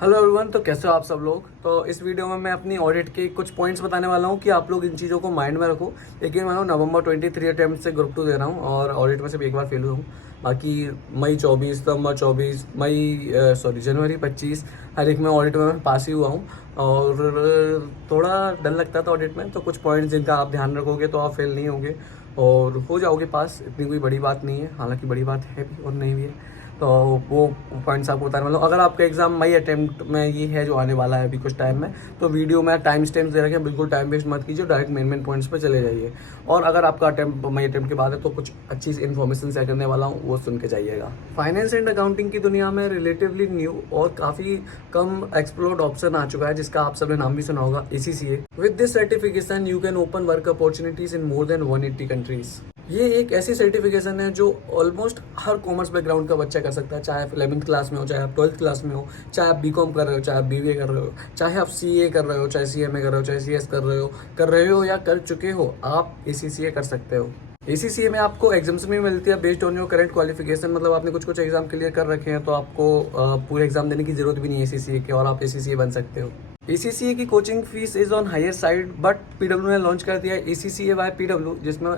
Hello everyone. तो कैसे हो आप सब लोग। तो इस वीडियो में मैं अपनी ऑडिट के कुछ पॉइंट्स बताने वाला हूँ कि आप लोग इन चीज़ों को माइंड में रखो। लेकिन मैं नवंबर 23 अटेम्प्ट से ग्रुप 2 दे रहा हूँ और ऑडिट में सिर्फ एक बार फेल हुआ हूँ। बाकी मई 24, सितंबर 24, जनवरी 25 हर एक में ऑडिट में मैं पास ही हुआ हूँ। और थोड़ा डर लगता था ऑडिट में, तो कुछ पॉइंट्स जिनका आप ध्यान रखोगे तो आप फेल नहीं होगे और हो जाओगे पास। इतनी कोई बड़ी बात नहीं है, हालांकि बड़ी बात है भी और नहीं भी है। तो वो पॉइंट्स आपको बताने वाला हूँ। अगर आपका एग्जाम मई अटेम्प्ट में ये है जो आने वाला है अभी कुछ टाइम में, तो वीडियो में टाइम स्टैम्प्स दे रखे हैं, बिल्कुल टाइम वेस्ट मत कीजिए, डायरेक्ट मेन पॉइंट्स पे चले जाइए। और अगर आपका अटेम्प्ट मई अटेम्प्ट के बाद है तो कुछ अच्छी इन्फॉर्मेशन शेयर करने वाला हूँ, वो सुन के जाइएगा। फाइनेंस एंड अकाउंटिंग की दुनिया में रिलेटिवली न्यू और काफ़ी कम एक्सप्लोर्ड ऑप्शन आ चुका है, जिसका आप सबने नाम भी सुना होगा, ACCA। With this certification you can open work opportunities in more than 180 countries. ये एक ऐसी सर्टिफिकेशन है जो ऑलमोस्ट हर कॉमर्स बैकग्राउंड का बच्चा कर सकता है, चाहे आप 11th क्लास में हो, चाहे आप 12th क्लास में हो, चाहे आप BCom कर रहे हो, चाहे आप BBA कर रहे हो, चाहे आप CA कर रहे हो, चाहे CMA कर रहे हो, चाहे CS कर रहे हो या कर चुके हो, आप ACCA कर सकते हो। ACCA में आपको एग्जाम्स भी मिलती है based on your current qualification. मतलब आपने कुछ एग्जाम क्लियर कर रखे हैं तो आपको पूरे एग्जाम देने की जरूरत भी नहीं है ACCA के, और आप ACCA बन सकते हो। ACCA की coaching fees is on higher side, but PW ने लॉन्च कर दिया है ACCA बाय PW, जिसमें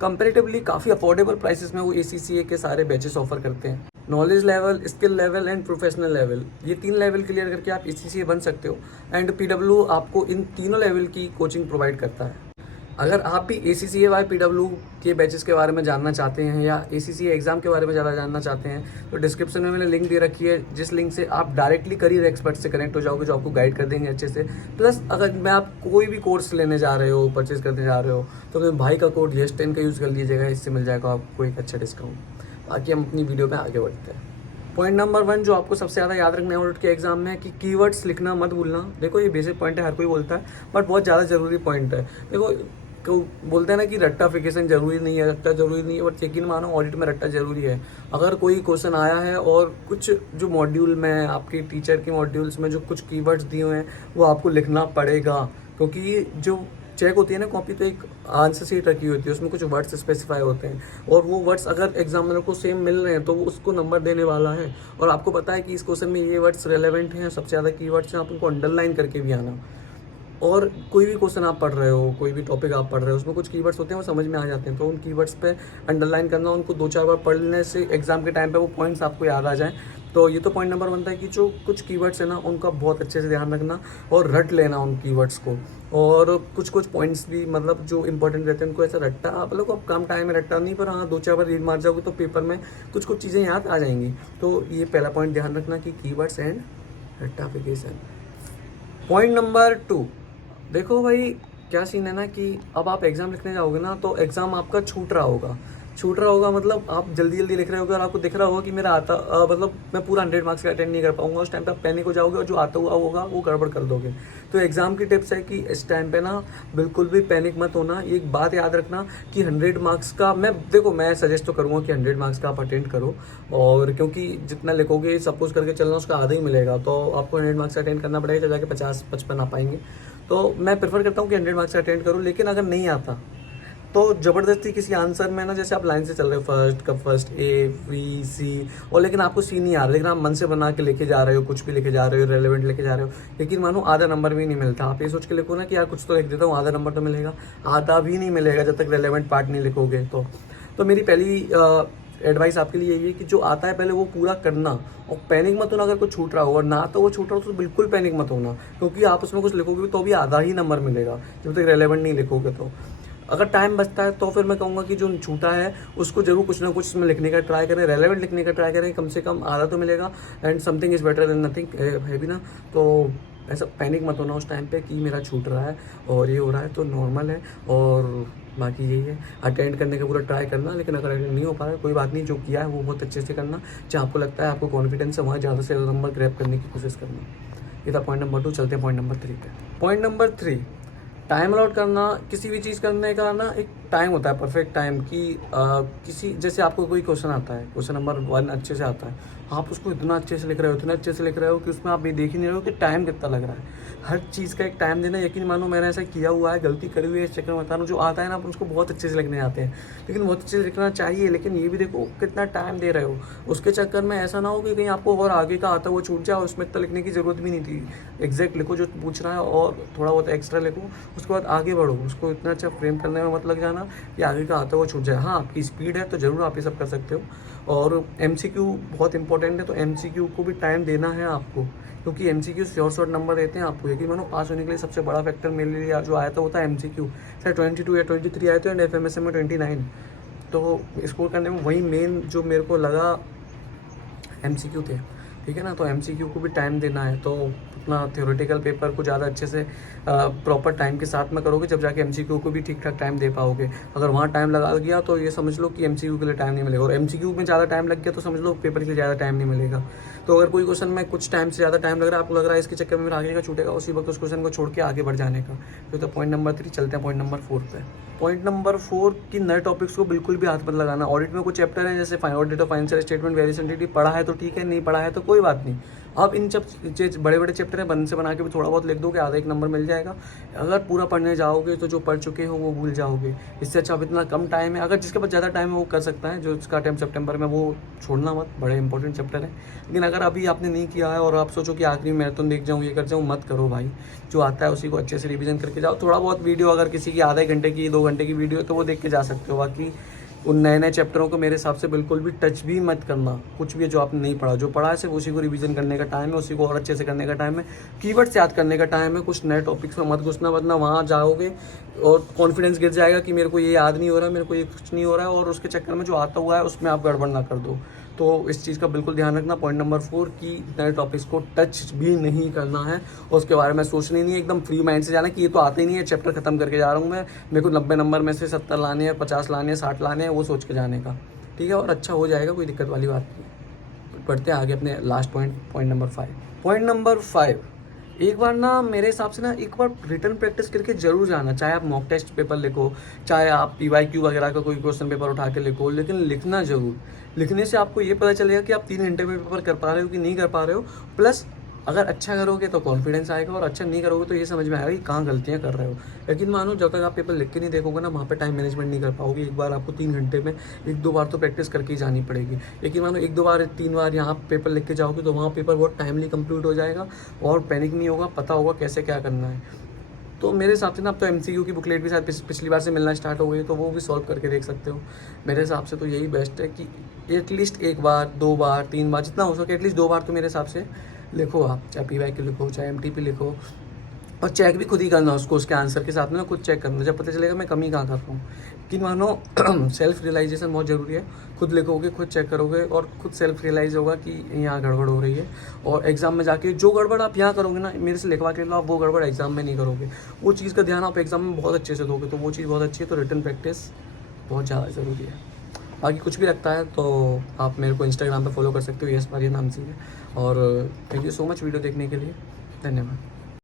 कंपेरेटिवली काफ़ी अफोर्डेबल प्राइसेस में वो ACCA के सारे बैचेस ऑफर करते हैं। Knowledge level, skill level and professional level, ये 3 लेवल क्लियर करके आप ACCA बन सकते हो। एंड PW आपको इन तीनों लेवल की कोचिंग प्रोवाइड करता है। अगर आप भी ACCA बाय PW के बैचेस के बारे में जानना चाहते हैं या ACCA एग्जाम के बारे में ज़्यादा जानना चाहते हैं, तो डिस्क्रिप्शन में मैंने लिंक दे रखी है, जिस लिंक से आप डायरेक्टली करियर एक्सपर्ट से कनेक्ट हो जाओगे, जो आपको गाइड कर देंगे अच्छे से। प्लस अगर मैं आप कोई भी कोर्स लेने जा रहे हो, परचेज करने जा रहे हो, तो अपने भाई का कोड YES10 का यूज़ कर लीजिएगा, इससे मिल जाएगा आपको एक अच्छा डिस्काउंट। बाकी हम अपनी वीडियो में आगे बढ़ते हैं। पॉइंट नंबर 1 जो आपको सबसे ज़्यादा याद रखना है ऑडिट के एग्जाम में, कि कीवर्ड्स लिखना मत भूलना। देखो ये बेसिक पॉइंट है, हर कोई बोलता है, बट बहुत ज़्यादा ज़रूरी पॉइंट है। देखो को बोलते हैं ना कि रट्टाफिकेशन जरूरी नहीं है, रट्टा जरूरी नहीं है, बट यकीन मानो ऑडिट में रट्टा जरूरी है। अगर कोई क्वेश्चन आया है और कुछ जो मॉड्यूल में आपके टीचर के मॉड्यूल्स में जो कुछ कीवर्ड्स दिए हुए हैं वो आपको लिखना पड़ेगा, क्योंकि जो चेक होती है ना कॉपी, तो एक आंसर शीट रखी होती है, उसमें कुछ वर्ड्स स्पेसिफाई होते हैं, और वो वर्ड्स अगर एग्जामिनर को सेम मिल रहे हैं तो वो उसको नंबर देने वाला है। और आपको पता है कि इस क्वेश्चन में ये वर्ड्स रेलेवेंट हैं, सबसे ज़्यादा कीवर्ड्स हैं, आप उनको अंडरलाइन करके भी आना। और कोई भी क्वेश्चन आप पढ़ रहे हो, कोई भी टॉपिक आप पढ़ रहे हो, उसमें कुछ कीवर्ड्स होते हैं वो समझ में आ जाते हैं, तो उन कीवर्ड्स पे अंडरलाइन करना, उनको 2-4 बार पढ़ने से एग्जाम के टाइम पे वो पॉइंट्स आपको याद आ जाएं। तो ये तो पॉइंट नंबर 1 था कि जो कुछ कीवर्ड्स है ना उनका बहुत अच्छे से ध्यान रखना और रट लेना उन कीवर्ड्स को। और कुछ पॉइंट्स भी मतलब जो इंपॉर्टेंट रहते हैं उनको ऐसा रट्टा, आप लोग अब कम टाइम में रट्टा नहीं, पर हाँ 2-4 बार रीड मार जाओगे तो पेपर में कुछ चीज़ें याद आ जाएंगी। तो ये पहला पॉइंट ध्यान रखना कि कीवर्ड्स एंड रट्टाफिकेशन। पॉइंट नंबर 2, देखो भाई क्या सीन है ना कि अब आप एग्ज़ाम लिखने जाओगे ना तो एग्ज़ाम आपका छूट रहा होगा, मतलब आप जल्दी जल्दी लिख रहे होगे और आपको दिख रहा होगा कि मेरा आता मतलब मैं पूरा 100 मार्क्स का अटेंड नहीं कर पाऊंगा। उस टाइम पे आप पैनिक हो जाओगे और जो आता हुआ होगा वो गड़बड़ कर दोगे। तो एग्ज़ाम की टिप्स है कि इस टाइम पे ना बिल्कुल भी पैनिक मत होना। एक बात याद रखना कि 100 मार्क्स का मैं सजेस्ट तो करूँगा कि 100 मार्क्स का आप अटेंड करो, और क्योंकि जितना लिखोगे सपोज करके चलना उसका आधा ही मिलेगा, तो आपको 100 मार्क्स अटेंड करना पड़ेगा, जब जाके 50-55 आ पाएंगे। तो मैं प्रेफर करता हूँ कि 100 मार्क्स अटेंड करो। लेकिन अगर नहीं आता तो ज़बरदस्ती किसी आंसर में ना, जैसे आप लाइन से चल रहे हो, फर्स्ट A B C, और लेकिन आपको C नहीं आ रहा, लेकिन आप मन से बना के लेके जा रहे हो, कुछ भी लेके जा रहे हो, रेलेवेंट लेके जा रहे हो, लेकिन मानो आधा नंबर भी नहीं मिलता। आप ये सोच के लिखो ना कि यार कुछ तो लिख देता हूँ, आधा नंबर तो मिलेगा, आधा भी नहीं मिलेगा जब तक रेलेवेंट पार्ट नहीं लिखोगे। तो मेरी पहली एडवाइस आपके लिए यही है कि जो आता है पहले वो पूरा करना, और पैनिक मत होना अगर कुछ छूट रहा हो, और ना तो वो छूट रहा हो तो बिल्कुल पैनिक मत होना, क्योंकि आप उसमें कुछ लिखोगे तो भी आधा ही नंबर मिलेगा जब तक रेलेवेंट नहीं लिखोगे। तो अगर टाइम बचता है तो फिर मैं कहूँगा कि जो छूटा है उसको जरूर कुछ ना कुछ इसमें लिखने का ट्राई करें, रेलेवेंट लिखने का ट्राई करें, कम से कम आधा तो मिलेगा। And something is better than nothing है भी ना। तो ऐसा पैनिक मत होना उस टाइम पे कि मेरा छूट रहा है और ये हो रहा है, तो नॉर्मल है। और बाकी यही है, अटेंड करने का पूरा ट्राई करना, लेकिन अगर अटेंड नहीं हो पा रहा है कोई बात नहीं, जो किया है वो बहुत अच्छे से करना। जहाँ आपको लगता है आपको कॉन्फिडेंस है वहाँ ज़्यादा से ज़्यादा नंबर ग्रैब करने की कोशिश करना। ये था पॉइंट नंबर 2। चलते हैं पॉइंट नंबर 3 पे। पॉइंट नंबर 3, टाइम अलॉट करना। किसी भी चीज़ करने का ना एक टाइम होता है, परफेक्ट टाइम कि किसी, जैसे आपको कोई क्वेश्चन आता है, क्वेश्चन नंबर 1 अच्छे से आता है, आप उसको इतना अच्छे से लिख रहे हो, इतना अच्छे से लिख रहे हो कि उसमें आप ये देख ही नहीं रहे हो कि टाइम कितना लग रहा है। हर चीज़ का एक टाइम देना। यकीन मानो मैंने ऐसा किया हुआ है, गलती करी हुई है, इस चक्कर में बता रहा हूँ। जो आता है ना अपन उसको बहुत अच्छे से लिखने आते हैं, लेकिन बहुत अच्छे से लिखना चाहिए, लेकिन ये भी देखो कितना टाइम दे रहे हो। उसके चक्कर में ऐसा ना हो कि कहीं आपको और आगे का आता हुआ छूट जाए, उसमें इतना लिखने की ज़रूरत भी नहीं थी। एग्जैक्ट लिखो जो पूछ रहा है और थोड़ा बहुत एक्स्ट्रा लिखो, उसके बाद आगे बढ़ो। उसको इतना अच्छा फ्रेम करने में मत लग जाना कि आगे का आता हुआ छूट जाए। हाँ, आपकी स्पीड है तो ज़रूर आप ये सब कर सकते हो। और MCQ बहुत इंपॉर्टेंट है, तो MCQ को भी टाइम देना है आपको, क्योंकि MCQ शॉर्ट नंबर देते हैं आपको। यकीन मानो पास होने के लिए सबसे बड़ा फैक्टर मेरे लिए जो आया था वो था MCQ। शायद 22 या 23 आए थे एंड FMSM में 29। तो स्कोर करने में वही मेन जो मेरे को लगा MCQ थे, ठीक है ना। तो MCQ को भी टाइम देना है, तो अपना थ्योरेटिकल पेपर को ज़्यादा अच्छे से प्रॉपर टाइम के साथ में करोगे, जब जाके MCQ को भी ठीक ठाक टाइम दे पाओगे। अगर वहाँ टाइम लगा गया तो ये समझ लो कि MCQ के लिए टाइम नहीं मिलेगा, और MCQ में ज़्यादा टाइम लग गया तो समझ लो पेपर के लिए ज़्यादा टाइम नहीं मिलेगा। तो अगर कोई क्वेश्चन में कुछ टाइम से ज़्यादा टाइम लग रहा है, आपको लग रहा है इसके चक्कर में मेरा आगे का छूटेगा, उसी वक्त उस क्वेश्चन को छोड़ के आगे बढ़ जाने का। तो पॉइंट नंबर 3, चलते हैं पॉइंट नंबर 4 पे। पॉइंट नंबर 4 कि नए टॉपिक्स को बिल्कुल भी हाथ मत लगाना। ऑडिट में कुछ चैप्टर है जैसे audit of financial statement, variation entity, पढ़ा है तो ठीक है, नहीं पढ़ा है तो कोई बात नहीं। अब इन सब बड़े बड़े चैप्टर है, बन से बना के भी थोड़ा बहुत लिख दोगे, आधा 1 नंबर मिल जाएगा। अगर पूरा पढ़ने जाओगे तो जो पढ़ चुके हो वो भूल जाओगे। इससे अच्छा अब इतना कम टाइम है, अगर जिसके पास ज़्यादा टाइम है वो कर सकता है, जो इसका टाइम सितंबर में, वो छोड़ना मत, बड़े इंपॉर्टेंट चैप्टर है। लेकिन अगर अभी आपने नहीं किया है और आप सोचो कि आखिरी मैराथन देख जाऊँ, ये कर जाऊँ, मत करो भाई। जो आता है उसी को अच्छे से रिवीजन करके जाओ। थोड़ा बहुत वीडियो अगर किसी की आधे घंटे की 2 घंटे की वीडियो है तो वो देख के जा सकते हो। बाकी उन नए नए चैप्टरों को मेरे हिसाब से बिल्कुल भी टच भी मत करना। कुछ भी है जो आपने नहीं पढ़ा, जो पढ़ा है सिर्फ उसी को रिवीजन करने का टाइम है, उसी को और अच्छे से करने का टाइम है, कीवर्ड्स याद करने का टाइम है। कुछ नए टॉपिक्स में मत घुसना, वरना वहाँ जाओगे और कॉन्फिडेंस गिर जाएगा कि मेरे को ये याद नहीं हो रहा है, मेरे को ये कुछ नहीं हो रहा है, और उसके चक्कर में जो आता हुआ है उसमें आप गड़बड़ ना कर दो। तो इस चीज़ का बिल्कुल ध्यान रखना। पॉइंट नंबर 4 कि नए टॉपिक्स को टच भी नहीं करना है, और उसके बारे में सोचना ही नहीं है। एकदम फ्री माइंड से जाना कि ये तो आता ही नहीं है, चैप्टर खत्म करके जा रहा हूँ मैं, मेरे को 90 नंबर में से 70 लाने हैं, 50 लाने हैं, 60 लाने हैं, वो सोच के जाने का, ठीक है। और अच्छा हो जाएगा, कोई दिक्कत वाली बात नहीं। बढ़ते हैं आगे अपने last point number 5। Point number 5, एक बार ना मेरे हिसाब से ना एक बार रिटर्न प्रैक्टिस करके जरूर जाना। चाहे आप मॉक टेस्ट पेपर लिखो, चाहे आप PYQ वगैरह का कोई क्वेश्चन पेपर उठा के लिखो, लेकिन लिखना जरूर। लिखने से आपको ये पता चलेगा कि आप 3 घंटे में पेपर कर पा रहे हो कि नहीं कर पा रहे हो। प्लस अगर अच्छा करोगे तो कॉन्फिडेंस आएगा, और अच्छा नहीं करोगे तो ये समझ में आएगा कि कहाँ गलतियाँ कर रहे हो। लेकिन मानो जब तक आप पेपर लिख के नहीं देखोगे ना, वहाँ पे टाइम मैनेजमेंट नहीं कर पाओगे। एक बार आपको 3 घंटे में 1-2 बार तो प्रैक्टिस करके ही जानी पड़ेगी। लेकिन मानो 1-2 बार 3 बार यहाँ पेपर लिख के जाओगे तो वहाँ पेपर बहुत टाइमली कंप्लीट हो जाएगा, और पैनिक नहीं होगा, पता होगा कैसे क्या करना है। तो मेरे हिसाब से ना अब तो MCQ की बुकलेट भी शायद पिछली बार से मिलना स्टार्ट हो गई, तो वो भी सॉल्व करके देख सकते हो। मेरे हिसाब से तो यही बेस्ट है कि एटलीस्ट 1 बार, 2 बार, 3 बार, जितना हो सके एटलीस्ट 2 बार तो मेरे हिसाब से लिखो आप। चाहे PYQ लिखो, चाहे MTP लिखो, और चेक भी खुद ही करना उसको, उसके आंसर के साथ में ना खुद चेक करना, जब पता चलेगा मैं कमी कहाँ कर रहा हूँ। कि मानो सेल्फ रियलाइजेशन बहुत ज़रूरी है। खुद लिखोगे, खुद चेक करोगे, और खुद सेल्फ रियलाइज होगा कि यहाँ गड़बड़ हो रही है। और एग्जाम में जाके जो गड़बड़ आप यहाँ करोगे ना, मेरे से लिखवा के लो, आप वो गड़बड़ एग्जाम में नहीं करोगे। वो चीज़ का ध्यान आप एग्जाम में बहुत अच्छे से दोगे, तो वो चीज़ बहुत अच्छी है। तो रिटर्न प्रैक्टिस बहुत ज़्यादा ज़रूरी है। बाकी कुछ भी लगता है तो आप मेरे को इंस्टाग्राम पे फॉलो कर सकते हो, यस पारिया नाम से। और thank you so much video देखने के लिए, धन्यवाद।